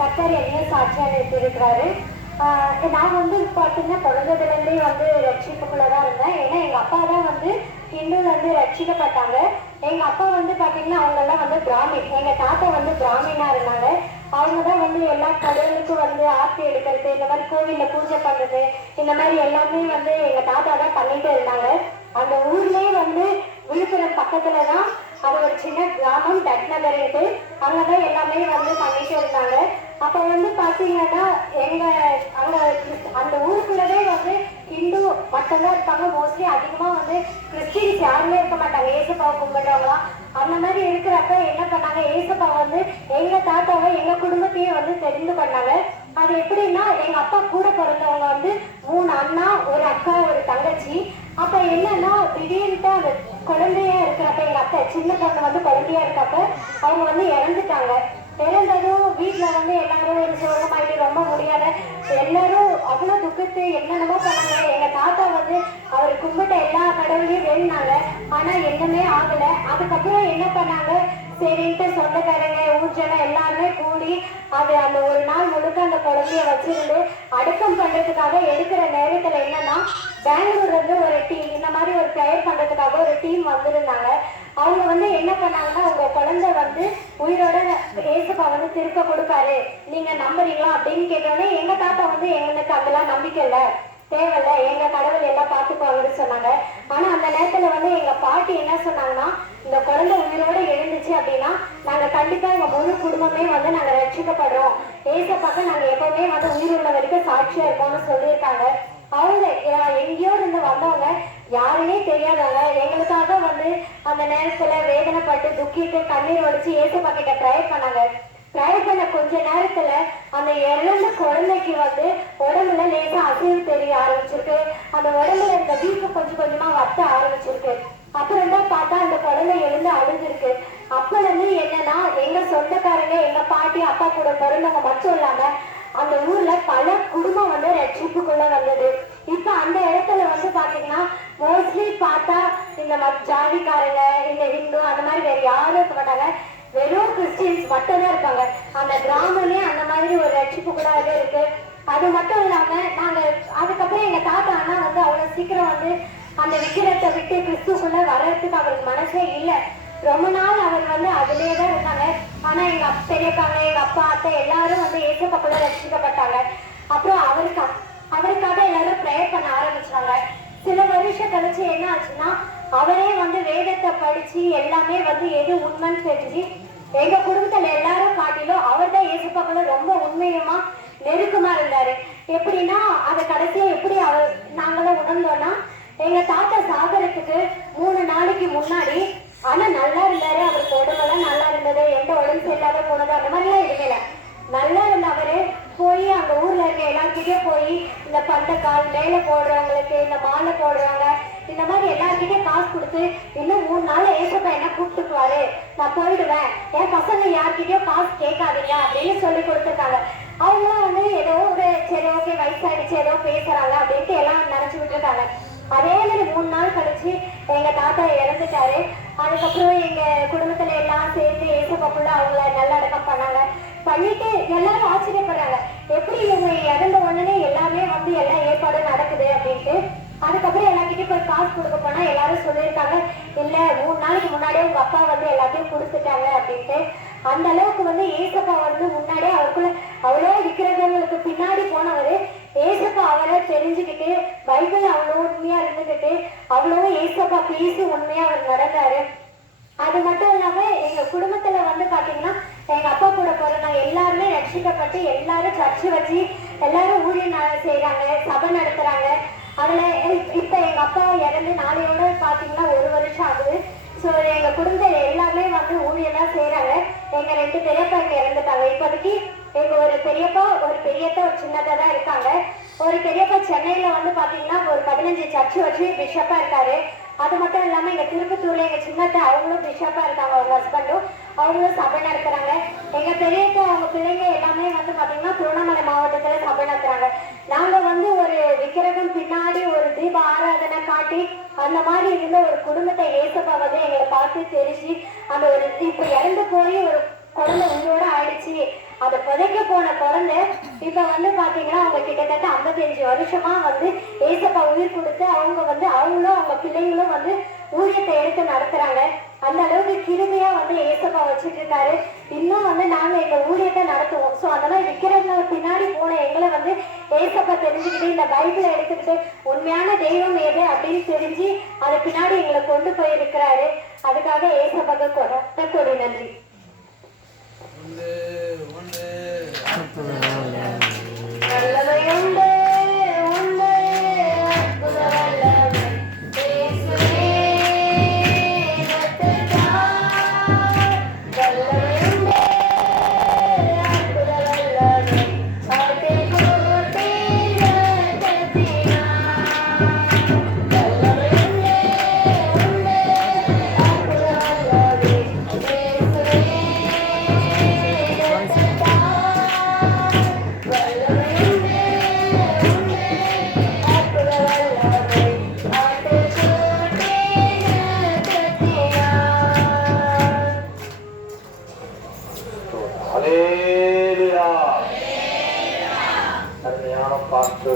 கர்த்தர் என்னையும் சாட்சியாக நிறுத்தியிருக்கிறாரு. நான் வந்து பார்த்தீங்கன்னா பிறந்ததுலேருந்தே வந்து ரட்சிப்புக்குள்ளே தான் இருந்தேன். ஏன்னா எங்கள் அப்பா தான் வந்து ஹிந்துலேருந்து ரட்சிக்கப்பட்டாங்க. எங்கள் அப்பா வந்து பார்த்தீங்கன்னா அவங்கெல்லாம் வந்து பிராமின், எங்கள் தாத்தா வந்து பிராமினாக இருந்தாங்க. அவங்க தான் வந்து எல்லா கடவுளுக்கும் வந்து ஆர்த்தி எடுக்கிறது, இந்த மாதிரி கோவிலில் பூஜை பண்ணுறது, இந்த மாதிரி எல்லாமே வந்து எங்கள் தாத்தா தான் பண்ணிட்டு இருந்தாங்க. அந்த ஊர்லேயே வந்து விழுப்புரம் பக்கத்துல தான் அது ஒரு சின்ன கிராமம் தட்நகர்ட்டு, அங்கதான் எல்லாமே வந்து பண்ணிட்டு இருந்தாங்க. அப்ப வந்து பாத்தீங்கன்னா எங்க அங்க அந்த ஊருக்குள்ளவே வந்து இந்து மட்டும்தான் இருப்பாங்க. மோஸ்ட்லி அதிகமா வந்து கிறிஸ்டின்ஸ் யாருமே இருக்க மாட்டாங்க, ஏசப்பாவை கும்பிடுறவங்களாம். அந்த மாதிரி இருக்கிறப்ப என்ன பண்ணாங்க, ஏசப்பா வந்து எங்க தாத்தாவை எங்க குடும்பத்தையே வந்து தெரிந்து பண்ணாங்க. அது எப்படின்னா எங்க அப்பா கூட பிறந்தவங்க வந்து 3 அண்ணா, ஒரு அக்கா, ஒரு தங்கச்சி. அப்ப என்னன்னா திடீர்னு அந்த குழந்தையா இருக்கிறப்ப எங்க அத்தை சின்ன பொண்ணு வந்து குழந்தையா இருக்கப்ப அவங்க வந்து இறந்துட்டாங்க. இறந்ததும் வீட்டுல வந்து எல்லாரும் ஒரு சோகமாயிட்டு ரொம்ப முடியாத எல்லாரும் அவ்வளவு துக்கத்து என்னென்னமோ பண்ணாங்க. எங்க தாத்தா வந்து அவர் கும்பிட்ட எல்லா கடவுளையும் வேணுனாங்க, ஆனா என்னமே ஆகல. அதுக்கப்புறம் என்ன பண்ணாங்க, சரின்ட்டு சொந்தக்காரங்க ஊர்ஜனம் எல்லாருமே கூடி அது அந்த ஒரு நாள் முழுக்க அந்த குழந்தைய வச்சிருந்து அடக்கம் பண்றதுக்காக எடுக்கிற நேரத்துல என்னன்னா பெங்களூர்ல இருந்து ஒரு டீம், இந்த மாதிரி ஒரு ப்ரேயர் பண்றதுக்காக ஒரு டீம் வந்திருந்தாங்க. அவங்க வந்து என்ன பண்ணாங்கன்னா, உங்க குழந்தை வந்து உயிரோட ஏசப்பா வந்து திருப்ப கொடுப்பாரு, நீங்க நம்புறீங்களா அப்படின்னு கேட்டோன்னே எங்க தாத்தா வந்து எங்களுக்கு அதெல்லாம் நம்பிக்கை இல்லை, தேவையில்ல, எங்க கடவுள் எல்லாம் பார்த்துக்குவாங்கன்னு சொன்னாங்க. ஆனா அந்த நேரத்துல வந்து எங்க பாட்டி என்ன சொன்னாங்கன்னா, இந்த குழந்தை உயிரோட எழுந்துச்சு அப்படின்னா நாங்க கண்டிப்பா எங்க முழு குடும்பமே வந்து நாங்க ரட்சிக்கப்படுறோம், ஏசப்பாக்க நாங்க எப்பவுமே வந்து உயிர் உள்ள வரைக்கும் சாட்சியா இருக்கோம்னு சொல்லியிருக்காங்க. அவங்க எங்கேயோ இருந்து வந்தவங்க, யாருமே தெரியாதவங்க, எங்களுக்காக வந்து அந்த நேரத்துல வேதனைப்பட்டு துக்கிட்டு கண்ணீர் வடிச்சு ஏசப்பா கிட்ட ப்ரேயர் பண்ணாங்க. ப்ரேயர் பண்ண கொஞ்ச நேரத்துல அந்த இறந்த குழந்தைக்கு வந்து உடம்புல லேசா அசைவு தெரிய ஆரம்பிச்சிருக்கு. அந்த உடம்புல இருந்த வீப்பு கொஞ்சம் கொஞ்சமா வத்த ஆரம்பிச்சிருக்கு. அப்புறம் தான் பார்த்தா அந்த குழந்தை எழுந்து அழுதுருக்கு. அப்ப இருந்து என்னன்னா எங்க சொந்தக்காரங்க, எங்க பாட்டி அப்பா கூட பிறந்தவங்க மட்டும் இல்லாம அந்த ஊர்ல பல குடும்பம் வந்து ரட்சிப்புக்குள்ள வந்தது. இப்ப அந்த இடத்துல வந்து பாத்தீங்கன்னா மோஸ்ட்லி பார்த்தா இந்த ஜாதிக்காரங்க, இந்த ஹிந்து அந்த மாதிரி வேற யாரும் இருக்க மாட்டாங்க, வெறும் கிறிஸ்டின்ஸ் மட்டும்தான் இருப்பாங்க. அந்த கிராமமே அந்த மாதிரி ஒரு ரட்சிப்புக்குள்ளாக இருக்கு. அது மட்டும் இல்லாம நாங்க அதுக்கப்புறம் எங்க தாத்தா அண்ணா வந்து அவ்வளவு சீக்கிரம் வந்து அந்த விக்கிரத்தை விட்டு கிறிஸ்துக்குள்ள வர்றதுக்கு அவருக்கு மனசே இல்லை. ரொம்ப நாள் அவர் வந்து அதுலேயே தான் இருந்தாங்க. ஆனா எங்க பெரியப்பாங்க, எங்க அப்பா, அத்தை எல்லாரும் வந்து ஏசப்பாக்குள்ள ரட்சிக்கப்பட்டாங்க. அப்புறம் அவருக்காக எல்லாரும் ப்ரேயர் பண்ண ஆரம்பிச்சாங்க. சில வருஷம் கழிச்சு என்ன ஆச்சுன்னா, அவரே வந்து வேதத்தை படிச்சு எல்லாமே வந்து எது உண்மைன்னு தெரிஞ்சு எங்க குடும்பத்துல எல்லாரும் காட்டிலும் அவர் தான் ஏசப்பாக்குள்ள ரொம்ப உண்மையுமா நெருக்கமா இருந்தாரு. எப்படின்னா அதை கடைசியா எப்படி நாங்களும் உணர்ந்தோம்னா, எங்க தாத்தா சாகரத்துக்கு 3 நாளைக்கு முன்னாடி ஆனா நல்லா இருந்தாரு, அவருக்கு உடம்பெல்லாம் நல்லா இருந்தது, எந்த உடம்பு சரியில்லாத போனது அந்த மாதிரிலாம் இருக்கல, நல்லா இருந்த அவரு போய் அந்த ஊர்ல இருக்க எல்லாருக்கிட்டே போய் இந்த பந்தக்கால் மேல போடுறவங்களுக்கு, இந்த மாலை போடுறவங்க, இந்த மாதிரி எல்லாருக்கிட்டே காசு கொடுத்து இன்னும் 3 நாள் ஏசப்பா என்ன கூப்பிட்டுக்குவாரு, நான் போயிடுவேன், என் பசங்க யார்கிட்டயோ காசு கேட்காதீங்க அப்படின்னு சொல்லி கொடுத்துருக்காங்க. அவங்களாம் வந்து ஏதோ ஒரு சரி ஓகே வயசாயிடுச்சு ஏதோ பேசுறாங்க அப்படின்ட்டு எல்லாம் நினைச்சு விட்டுருக்காங்க. அதே மாதிரி 3 நாள் கழிச்சு எங்க தாத்தா இறந்துட்டாரு. அதுக்கப்புறம் எங்க குடும்பத்துல எல்லாம் சேர்ந்து ஏசப்பாக்குள்ள அவங்கள நல்லடக்கம் பண்ணாங்க. பண்ணிட்டு எல்லாரும் ஆச்சரியப்படுறாங்க, எப்படி இவங்க இறந்த உடனே எல்லாமே வந்து எல்லாம் ஏற்பாடு நடக்குது அப்படின்ட்டு. அதுக்கப்புறம் எல்லாருக்கிட்டையும் போய் காசு கொடுக்க போனா எல்லாரும் சொல்லியிருக்காங்க, இல்ல 3 நாளைக்கு முன்னாடியே உங்க அப்பா வந்து எல்லாத்தையும் கொடுத்துட்டாங்க அப்படின்ட்டு. அந்த அளவுக்கு வந்து ஏசப்பா வந்து முன்னாடியே அவருக்குள்ள அவ்வளோ விக்கிரகங்களுக்கு பின்னாடி போனவர் ஏசப்பா அவரை தெரிஞ்சுக்கிட்டு பைபிள் அவ்வளோ உண்மையா இருந்துகிட்டு அவ்வளோ ஏசப்பா பேசி உண்மையா அவர் நடந்தாரு. அது மட்டும் இல்லாம எங்க குடும்பத்துல வந்து பாத்தீங்கன்னா எங்க அப்பா கூட பிறந்தவங்க எல்லாருமே ரட்சிக்கப்பட்டு எல்லாரும் சர்ச்சு வச்சு எல்லாரும் ஊழியம் செய்யறாங்க, சபை நடத்துறாங்க. அதுல இப்ப எங்க அப்பா இறந்து நாளையோட பாத்தீங்கன்னா 1 வருஷம் ஆகுது. ஸோ எங்க குடும்பத்துல எல்லாமே வந்து ஊழியம் தான் செய்யறாங்க. எங்க 2 பெரியப்பா இங்க இறந்துட்டாங்க. இப்போதைக்கு எங்க ஒரு பெரியப்பா ஒரு பெரியப்பா ஒரு சின்னதா தான் இருக்காங்க. ஒரு பெரியப்பா சென்னையில வந்து பாத்தீங்கன்னா ஒரு 15 சர்ச்சு வச்சு பிஷப்பா இருக்காரு. அது மட்டும் இல்லாம எங்க திருப்பத்தூர்ல எங்க சின்னத்தை அவங்களும் பிஷப்பா இருக்காங்க, அவங்க ஹஸ்பண்டும் அவங்களும் சபை நடத்துறாங்க. எங்க பெரியப்பா அவங்க பிள்ளைங்க எல்லாமே வந்து பாத்தீங்கன்னா திருவண்ணாமலை மாவட்டத்துல சபை நடத்துறாங்க. நாங்க வந்து ஒரு விக்கிரகம் பின்னாடி ஒரு தீப ஆராதனை காட்டி அந்த மாதிரி இருந்த ஒரு குடும்பத்தை ஏசப்பா வந்து எங்களை பார்த்து தெரிஞ்சு அந்த ஒரு இப்ப இறந்து போய் ஒரு குழந்தை உயிரோட ஆயிடுச்சு அதை புதைக்க போன குழந்தை இப்ப வந்து பாத்தீங்கன்னா அவங்க கிட்டத்தட்ட 55 வருஷமா வந்து ஏசப்பா உயிர் கொடுத்து அவங்க வந்து அவங்களும் அவங்க பிள்ளைங்களும் வந்து ஊழியத்தை எடுத்து நடத்துறாங்க. அந்த அளவுக்கு கிருமையா வந்து ஏசப்பா வச்சுட்டு இருக்காரு. இன்னும் வந்து நாங்க எங்க ஊழியத்தை நடத்துவோம். ஸோ அதெல்லாம் விற்கிறவங்க பின்னாடி போன எங்களை வந்து ஏசப்பா தெரிஞ்சுக்கிட்டு இந்த பைபிளை எடுத்துக்கிட்டு உண்மையான தெய்வம் எது அப்படின்னு தெரிஞ்சு அதை பின்னாடி எங்களை கொண்டு போயிருக்கிறாரு. அதுக்காக ஏசப்பாக்கு கொடி நன்றி. நல்லவை உண்டு உண்டு அற்புத வல்லமை இயேசுவே ரத்தத்தால். வல்லமை உண்டு அற்புத வல்லமை ஆட்டை போட்டே ரத்தத்தினால். வல்லமை உண்டு உண்டு அற்புத வல்லமை இயேசுவே பாட்டு